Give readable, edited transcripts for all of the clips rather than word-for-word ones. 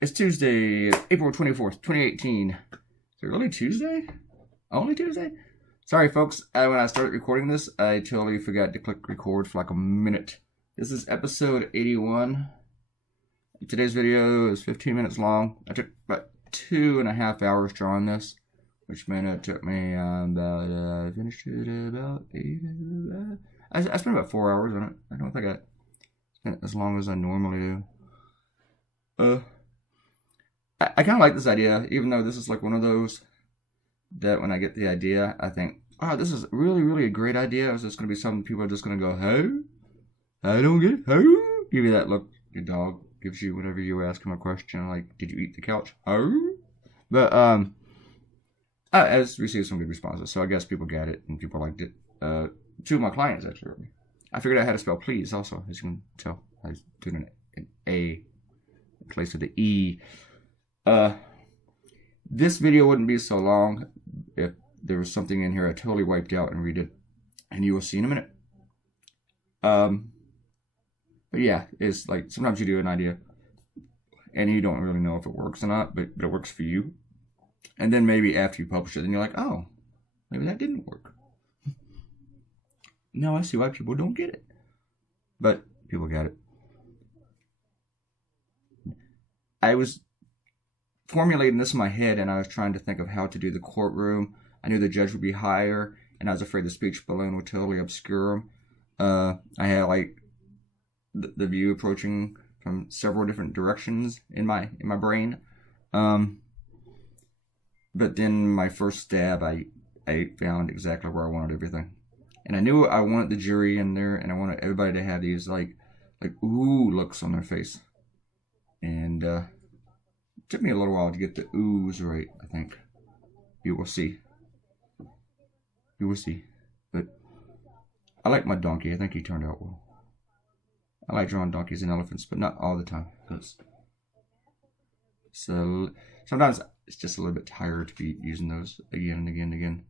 It's Tuesday, April 24th, 2018. Is it really Tuesday? Only Tuesday? Sorry, folks. When I started recording this, I totally forgot to click record for like a minute. This is episode 81. Today's video is 15 minutes long. I took about 2.5 hours drawing this, which meant it took me I finished it about 8. I spent about 4 hours on it. I don't think I spent as long as I normally do. I kind of like this idea, even though this is like one of those that when I get the idea, I think, oh, this is really, really a great idea. It's just going to be something people are just going to go, how? I don't get it. How? Give you that look. Your dog gives you whenever you ask him a question, like, did you eat the couch? How? But, I received some good responses, so I guess people get it and people liked it. Two of my clients actually wrote me. I figured out how to spell please also, as you can tell. I was doing an A in place of the E. This video wouldn't be so long if there was something in here I totally wiped out and redid, and you will see in a minute. But yeah, it's like sometimes you do an idea and you don't really know if it works or not, but it works for you. And then maybe after you publish it, then you're like, oh, maybe that didn't work. Now I see why people don't get it. But people got it. I was formulating this in my head, and I was trying to think of how to do the courtroom. I knew the judge would be higher, and I was afraid the speech balloon would totally obscure him. I had like the view approaching from several different directions in my brain. But then my first stab, I found exactly where I wanted everything, and I knew I wanted the jury in there, and I wanted everybody to have these like ooh looks on their face, and it took me a little while to get the oohs right, I think. You will see. You will see. But I like my donkey. I think he turned out well. I like drawing donkeys and elephants, but not all the time. So sometimes it's just a little bit tired to be using those again and again and again,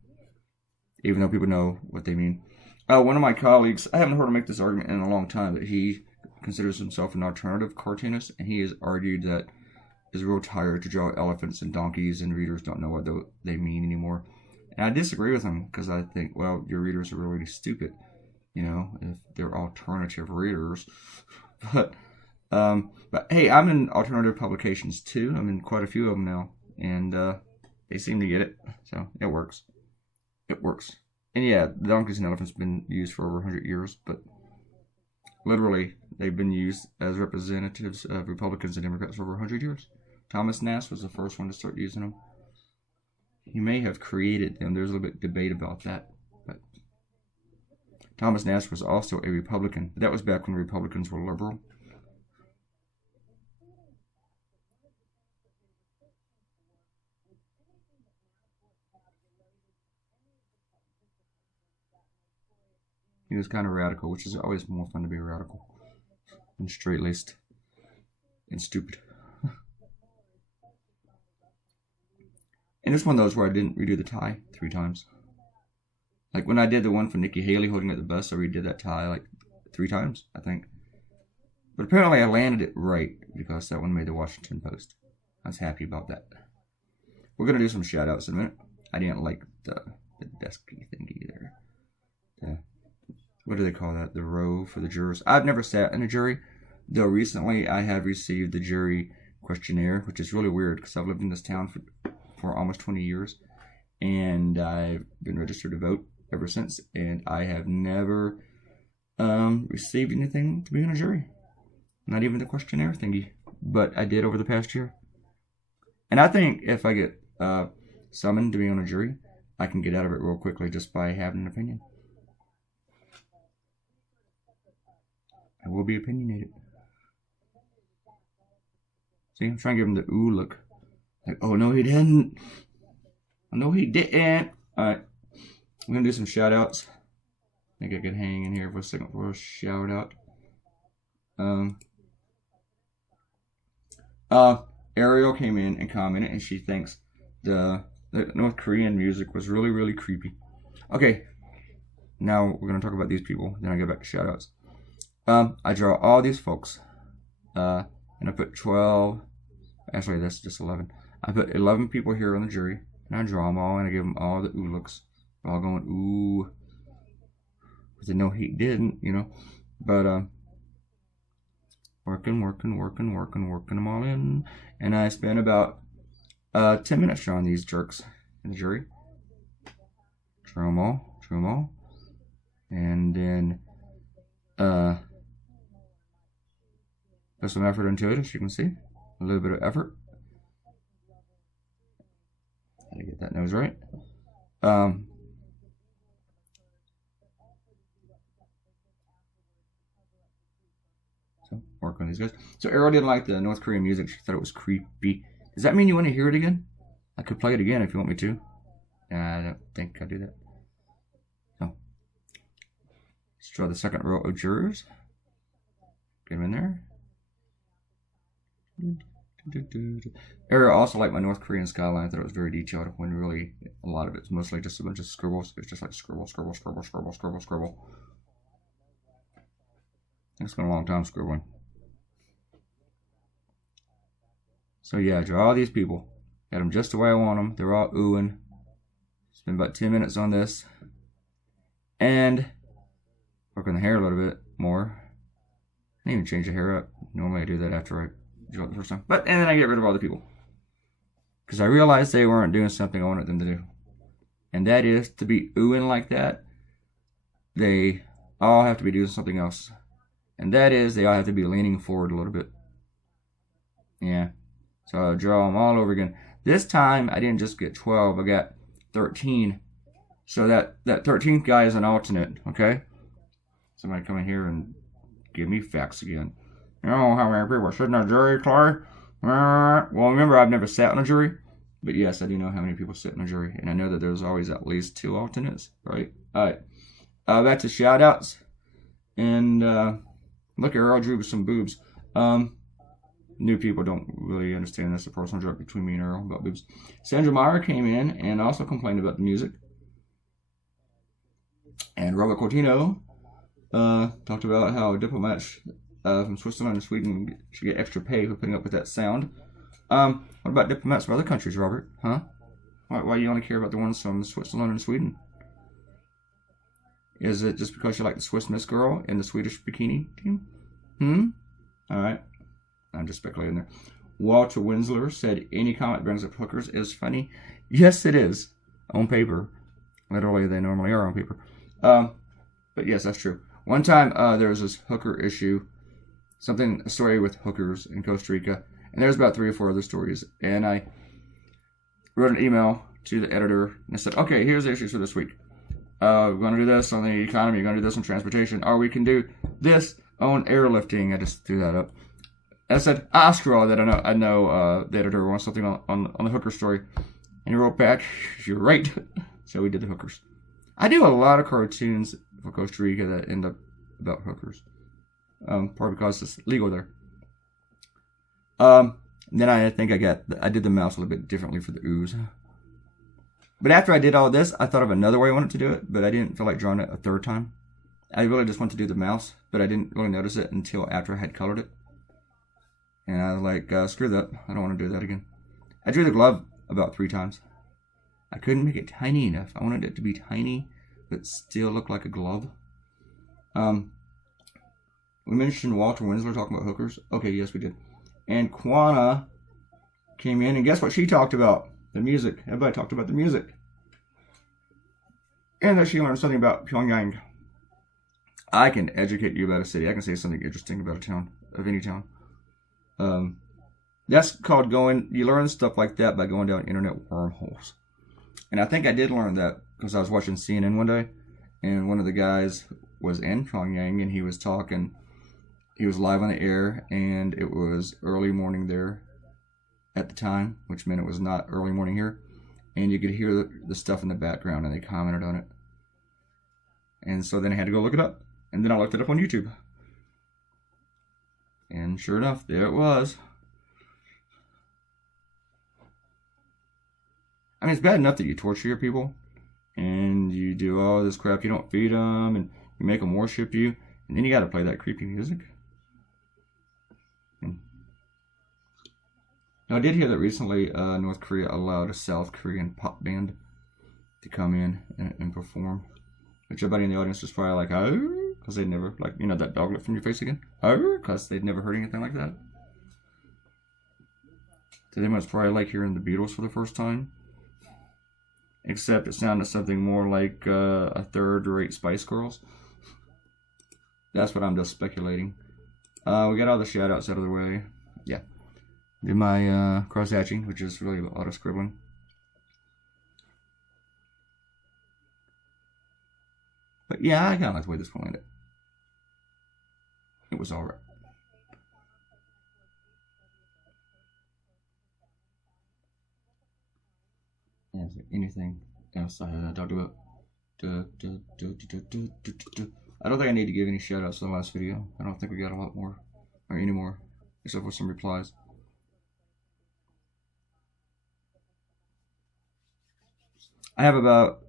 even though people know what they mean. One of my colleagues, I haven't heard him make this argument in a long time, but he considers himself an alternative cartoonist, and he has argued that is real tired to draw elephants and donkeys, and readers don't know what they mean anymore. And I disagree with him, because I think, well, your readers are really stupid, you know, if they're alternative readers. But hey, I'm in alternative publications too. I'm in quite a few of them now, and they seem to get it, so it works. It works. And yeah, the donkeys and elephants have been used for over 100 years, but literally, they've been used as representatives of Republicans and Democrats for over 100 years. Thomas Nast was the first one to start using them. He may have created them. There's a little bit of debate about that. But Thomas Nast was also a Republican. That was back when Republicans were liberal. He was kind of radical, which is always more fun to be radical than straight-laced and stupid. And it's one of those where I didn't redo the tie 3 times. Like when I did the one for Nikki Haley holding at the bus, I redid that tie like 3 times, I think. But apparently I landed it right because that one made the Washington Post. I was happy about that. We're going to do some shout-outs in a minute. I didn't like the desky thingy there. What do they call that? The row for the jurors. I've never sat in a jury, though recently I have received the jury questionnaire, which is really weird because I've lived in this town for almost 20 years, and I've been registered to vote ever since, and I have never received anything to be on a jury. Not even the questionnaire thingy, but I did over the past year. And I think if I get summoned to be on a jury, I can get out of it real quickly just by having an opinion. I will be opinionated. See, I'm trying to give him the ooh look. Like, oh, no, he didn't. No, he didn't. Alright. I'm going to do some shout outs. I think I could hang in here for a second for a shout out. Ariel came in and commented, and she thinks the North Korean music was really, really creepy. Okay. Now we're going to talk about these people. Then I go back to shout outs. I draw all these folks. And I put 12 Actually, that's just 11. I put 11 people here on the jury, and I draw them all, and I give them all the ooh looks. They're all going ooh. Because I know he didn't, you know. But working them all in, and I spent about 10 minutes drawing these jerks in the jury. Draw them all, and then put some effort into it, as you can see. A little bit of effort. Gotta get that nose right. So, work on these guys. So, Arrow didn't like the North Korean music. She thought it was creepy. Does that mean you want to hear it again? I could play it again if you want me to. I don't think I'll do that. So, let's draw the second row of jurors. Get them in there. Arrow also liked my North Korean skyline. I thought it was very detailed, when really a lot of it's mostly just a bunch of scribbles. It's just like scribble. It's been a long time scribbling. So yeah, draw all these people. Got them just the way I want them. They're all oohing. Spend about 10 minutes on this. And work on the hair a little bit more. I didn't even change the hair up. Normally I do that after I draw it the first time. And then I get rid of all the people. Because I realized they weren't doing something I wanted them to do. And that is to be oohing like that. They all have to be doing something else. And that is they all have to be leaning forward a little bit. Yeah. So I'll draw them all over again. This time I didn't just get 12. I got 13. So that 13th guy is an alternate. Okay. Somebody come in here and give me facts again. You know how many people sit in a jury, Clay? Well, remember, I've never sat in a jury. But yes, I do know how many people sit in a jury. And I know that there's always at least 2 alternates, right? All right. Back to shout-outs. And look, Earl drew some boobs. New people don't really understand that's a personal joke between me and Earl about boobs. Sandra Meyer came in and also complained about the music. And Robert Cortino talked about how diplomats from Switzerland and Sweden should get extra pay for putting up with that sound. What about diplomats from other countries, Robert? Huh? Why you only care about the ones from Switzerland and Sweden? Is it just because you like the Swiss Miss girl in the Swedish bikini team? Alright. I'm just speculating there. Walter Winsler said any comment brings up hookers is funny. Yes, it is. On paper. Literally, they normally are on paper. But yes, that's true. One time, there was this hooker issue. A story with hookers in Costa Rica. And there's about 3 or 4 other stories. And I wrote an email to the editor. And I said, okay, here's the issues for this week. We're going to do this on the economy. We're going to do this on transportation. Or we can do this on airlifting. I just threw that up. And I said, screw all that. I know the editor wants something on the hooker story. And he wrote back, you're right. So we did the hookers. I do a lot of cartoons for Costa Rica that end up about hookers. Probably because it's legal there. Then I think I did the mouse a little bit differently for the ooze. But after I did all this, I thought of another way I wanted to do it, but I didn't feel like drawing it a third time. I really just wanted to do the mouse, but I didn't really notice it until after I had colored it. And I was like, screw that. I don't want to do that again. I drew the glove about 3 times. I couldn't make it tiny enough. I wanted it to be tiny, but still look like a glove. We mentioned Walter Winsler talking about hookers. Okay, yes, we did. And Kwana came in, and guess what she talked about? The music. Everybody talked about the music. And that she learned something about Pyongyang. I can educate you about a city. I can say something interesting about a town, of any town. That's called you learn stuff like that by going down internet wormholes. And I think I did learn that because I was watching CNN one day, and one of the guys was in Pyongyang, and he was talking. He was live on the air, and it was early morning there at the time, which meant it was not early morning here. And you could hear the stuff in the background, and they commented on it. And so then I had to go look it up. And then I looked it up on YouTube. And sure enough, there it was. I mean, it's bad enough that you torture your people, and you do all this crap. You don't feed them, and you make them worship you. And then you got to play that creepy music. Now, I did hear that recently North Korea allowed a South Korean pop band to come in and perform. Which everybody in the audience was probably like, oh, because they'd never, like, you know, that dog lip from your face again? Oh, because they'd never heard anything like that. To them, it's probably like hearing the Beatles for the first time. Except it sounded something more like a third-rate Spice Girls. That's what I'm just speculating. We got all the shout-outs out of the way. Yeah. Did my cross-hatching, which is really auto-scribbling. But yeah, I kind of like the way this one landed. It was alright. Is there anything else I had talked about? I don't think I need to give any shoutouts to the last video. I don't think we got a lot more, or any more, except for some replies. I have about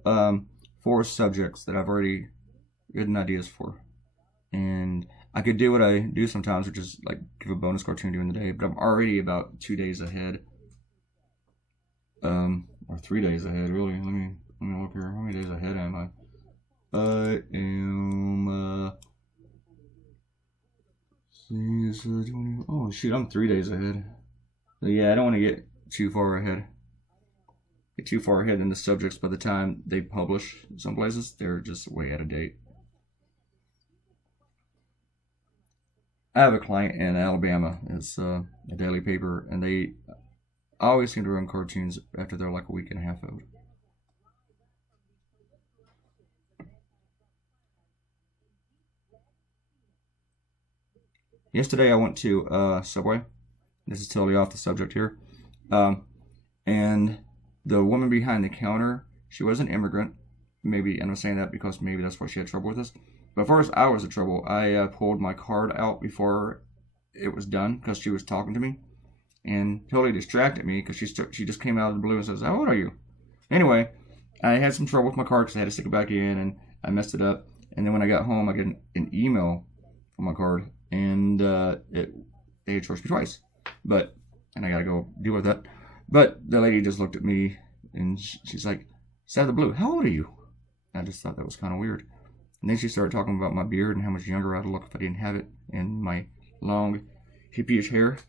4 subjects that I've already written ideas for. And I could do what I do sometimes, which is like give a bonus cartoon during the day, but I'm already about 2 days ahead. Or 3 days ahead, really. Let me look here. How many days ahead am I? I am oh shoot, I'm 3 days ahead. So yeah, I don't want to get too far ahead. Get too far ahead in the subjects. By the time they publish some places, they're just way out of date. I have a client in Alabama. It's a daily paper, and they always seem to run cartoons after they're like a week and a half old. Yesterday I went to Subway. This is totally off the subject here. And the woman behind the counter, she was an immigrant. Maybe, and I'm saying that because maybe that's why she had trouble with us. But first, I was in trouble. I pulled my card out before it was done because she was talking to me. And totally distracted me because she just came out of the blue and says, how old are you? Anyway, I had some trouble with my card because I had to stick it back in and I messed it up. And then when I got home, I got an email for my card, and they had charged me twice. And I got to go deal with that. But the lady just looked at me and she's like, it's out of the blue, how old are you? I just thought that was kind of weird. And then she started talking about my beard and how much younger I'd look if I didn't have it, and my long hippie-ish hair.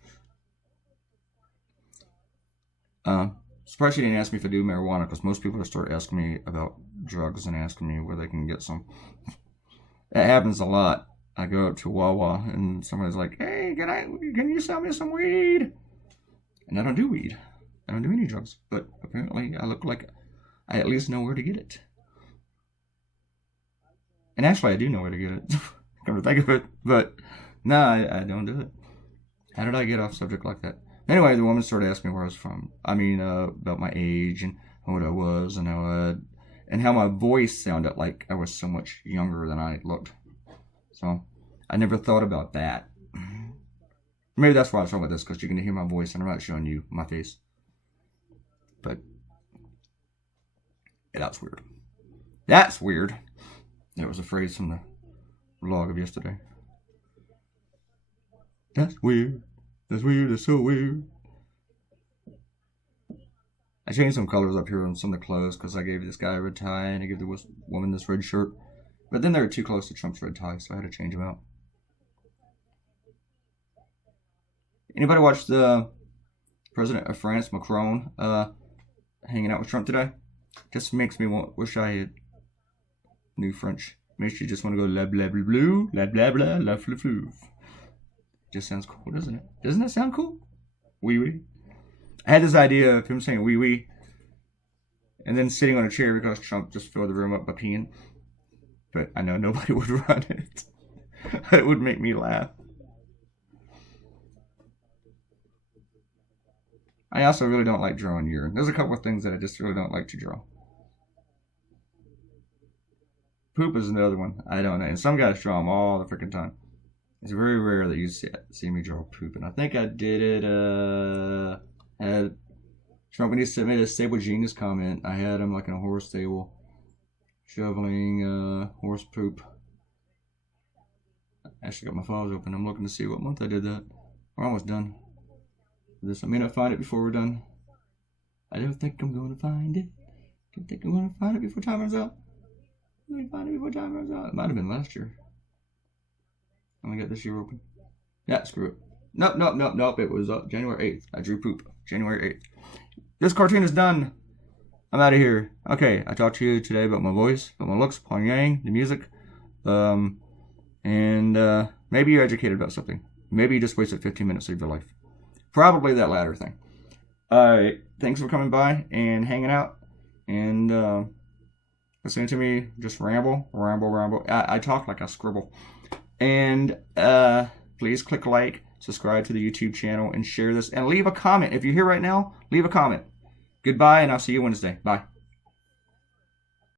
Surprised she didn't ask me if I do marijuana, because most people just start asking me about drugs and asking me where they can get some. That happens a lot. I go up to Wawa and somebody's like, hey, can you sell me some weed? And I don't do weed. I don't do any drugs. But apparently I look like I at least know where to get it. And actually I do know where to get it. Come to think of it. But no, I don't do it. How did I get off subject like that? Anyway, the woman started asking me where I was from. I mean, about my age and what I was, and how my voice sounded like I was so much younger than I looked. So I never thought about that. Maybe that's why I was talking about this, because you're going to hear my voice and I'm not showing you my face. But yeah, that's weird. That's weird. That was a phrase from the vlog of yesterday. That's weird. That's weird. That's so weird. I changed some colors up here on some of the clothes because I gave this guy a red tie and I gave the woman this red shirt. But then they were too close to Trump's red tie, so I had to change them out. Anybody watch the president of France, Macron, hanging out with Trump today? Just makes me wish I had knew French. Makes you just want to go la bla bla blue, la bla bla, la flu flu. Just sounds cool, doesn't it? Doesn't it sound cool? Wee wee. I had this idea of him saying wee wee, and then sitting on a chair because Trump just filled the room up by peeing. But I know nobody would run it. It would make me laugh. I also really don't like drawing urine. There's a couple of things that I just really don't like to draw. Poop is another one. I don't know. And some guys draw them all the freaking time. It's very rare that you see me draw poop. And I think I did it, had Trump, when he submitted a Stable Genius comment, I had him like in a horse stable, shoveling horse poop. I actually got my files open. I'm looking to see what month I did that. We're almost done. this. I may not find it before we're done. I don't think I'm going to find it. Don't think I'm going to find it before time runs out. Let me find it before time runs out. It might have been last year. I only got this year open. Yeah, screw it. Nope. It was January 8th. I drew poop. January 8th. This cartoon is done. I'm out of here. Okay, I talked to you today about my voice, about my looks, Pyongyang, the music, and maybe you're educated about something. Maybe you just wasted 15 minutes of your life. Probably that latter thing. Alright, thanks for coming by and hanging out and listening to me just ramble. I talk like I scribble. And please click like, subscribe to the YouTube channel, and share this. And leave a comment. If you're here right now, leave a comment. Goodbye, and I'll see you Wednesday. Bye.